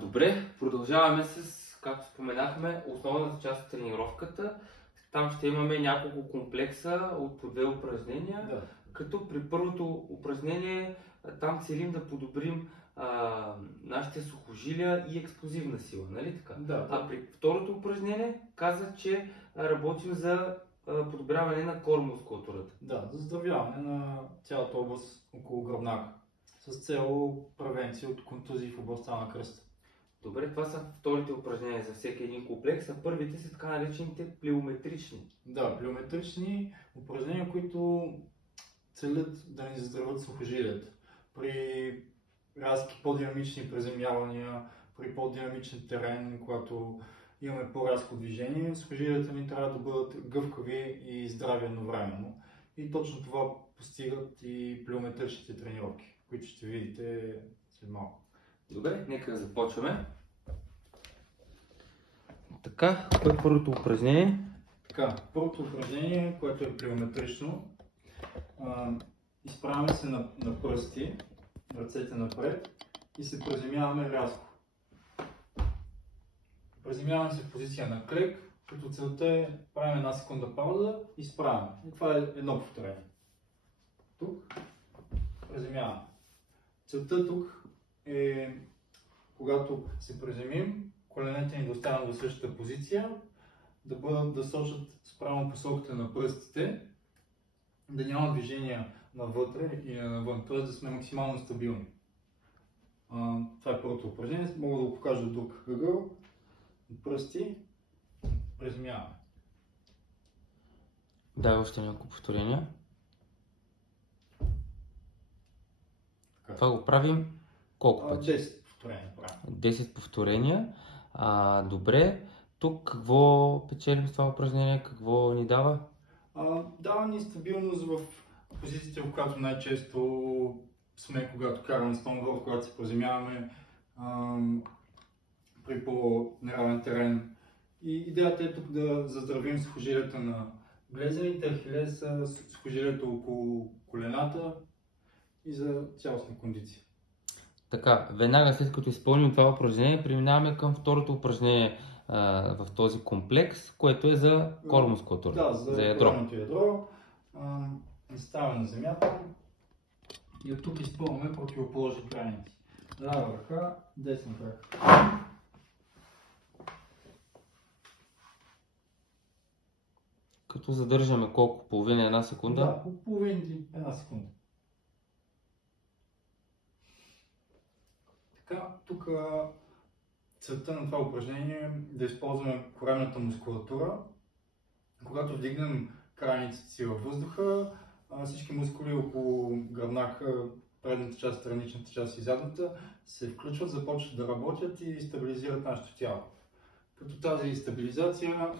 Добре, продължаваме с, както споменахме, основната част от тренировката. Там ще имаме няколко комплекса от по две упражнения, Да. като при първото упражнение там целим да подобрим нашите сухожилия и експлозивна сила, нали така? Да. А при второто упражнение каза, че работим за подобряване на кор мускулатурата. Да, за заздравяване на цялата област около гръбнака с цел превенция от контузии в областта на кръста. Добре, това са вторите упражнения за всеки един комплекс, а първите са така наречените плиометрични. Да, плиометрични упражнения, които целят да ни заздравят сухожилията. При рязки по-динамични приземявания, при по-динамичен терен, когато имаме по-рязко движение, сухожилията ни трябва да бъдат гъвкави и здрави едновременно. И точно това постигат и плиометричните тренировки, които ще видите след малко. Добре, нека да започваме. Така, кое е първото упражнение? Така, първото упражнение, което е плиометрично, изправяме се на пръсти, ръцете напред и се приземяваме рязко. Приземяваме се в позиция на клек, като целта е правим една секунда пауза и изправяме. И това е едно повторение. Тук приземяваме. Целта тук е, когато се приземим, коленете ни да останат в същата позиция, да сочат спрямо посоката на пръстите, да няма движения навътре и навън, т.е. да сме максимално стабилни. Това е първото упражнение. Мога да го покажа от друг ъгъл. Пръсти, приземяваме. Дай още няколко повторения. Това го правим колко пъти? 10 повторения правим. 10 повторения. Добре. Тук какво печелим с това упражнение? Какво ни дава? Дава ни стабилност в позициите, в която най-често сме, когато караме спомгол, когато се приземяваме при по-неравен терен. И идеята е тук да заздравим сухожилията на глезените, ахилеса, сухожилието около колената и за цялостна кондиция. Така, веднага след като изпълним това упражнение, преминаваме към второто упражнение в този комплекс, което е за кор мускулатура, Да, за ядро. Ставаме на земята и от тук изпълваме противоположни крайници. Лява ръка, десна ръка. Като задържаме колко? Половина една секунда? Да, по половина една секунда. Така, тук целта на това упражнение е да използваме коремната мускулатура. Когато вдигнем крайниците си във въздуха, всички мускули около гръбнака, предната част, страничната част и задната се включват, започват да работят и стабилизират нашето тяло. Като тази стабилизация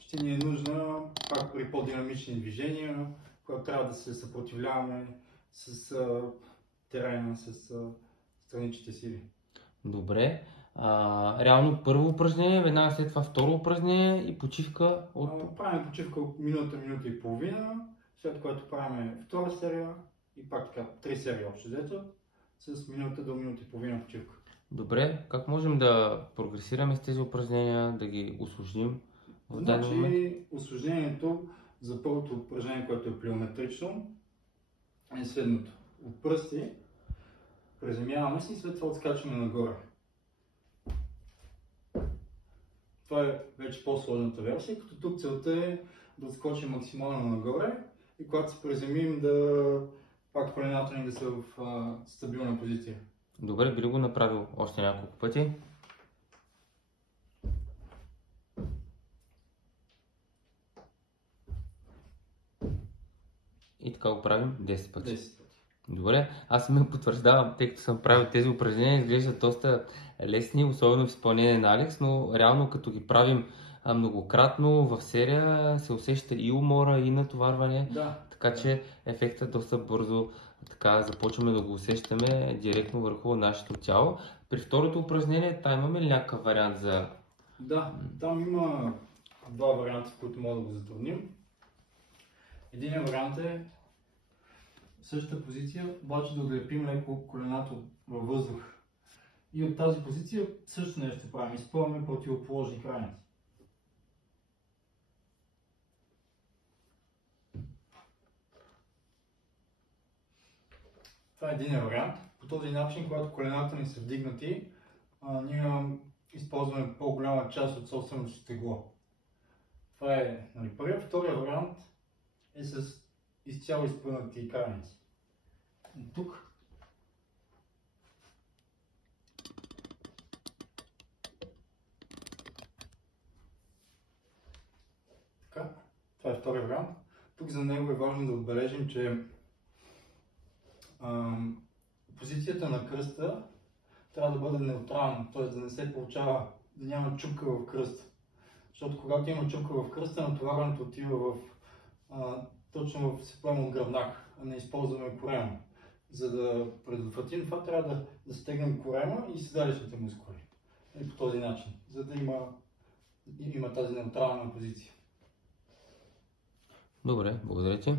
ще ни е нужна пак при по-динамични движения, когато трябва да се съпротивляваме с терена, с страничните сили. Добре. Реално първо упражнение, веднага след това второ упражнение и почивка от... Правим почивка от минута и половина, след което правим втора серия и пак така 3 серии общо взето с минута до минута и половина почивка. Добре, как можем да прогресираме с тези упражнения, да ги усложним в даден момент? Усложнението за първото упражнение, което е плиометрично, е следното. От пръсти приземяваме се и след това отскачаме нагоре. Това е вече по-сложната версия, като тук целта е да отскочим максимално нагоре и когато се приземим пак колената ни да са в стабилна позиция. Добре, би ли го направил още няколко пъти? И така го правим 10 пъти. 10 пъти. Добре, аз ме потвърждавам, тъй като съм правил тези упражнения, изглеждат доста лесни, особено в изпълнение на Алекс, но реално като ги правим многократно в серия се усеща и умора, и натоварване, така че ефектът доста бързо така започваме да го усещаме директно върху нашето тяло. При второто упражнение, там имаме ли някакъв вариант за... Да, там има два варианта, в които можем да го затрудним. Единият вариант е в същата позиция, обаче да отлепим леко колената във въздух. И от тази позиция също нещо правим. Изпълваме противоположни крайници. Това е един вариант. По този начин, когато колената ни са вдигнати, ние използваме по-голяма част от собственото си тегло. Това е първият. Втория вариант е с изцяло изпълнати крайници. Тук така. Това е втория вариант. Тук за него е важно да отбележим, че позицията на кръста трябва да бъде неутрална, т.е. да не се получава, да няма чупка в кръста. Защото когато има чупка в кръста, натоварването отива точно се поема от гръбнак, а не използваме корема. За да предотвратим това, трябва да стегнем корема и седалищните мускули. И по този начин, за да има тази неутрална позиция. Добре, благодаря ти.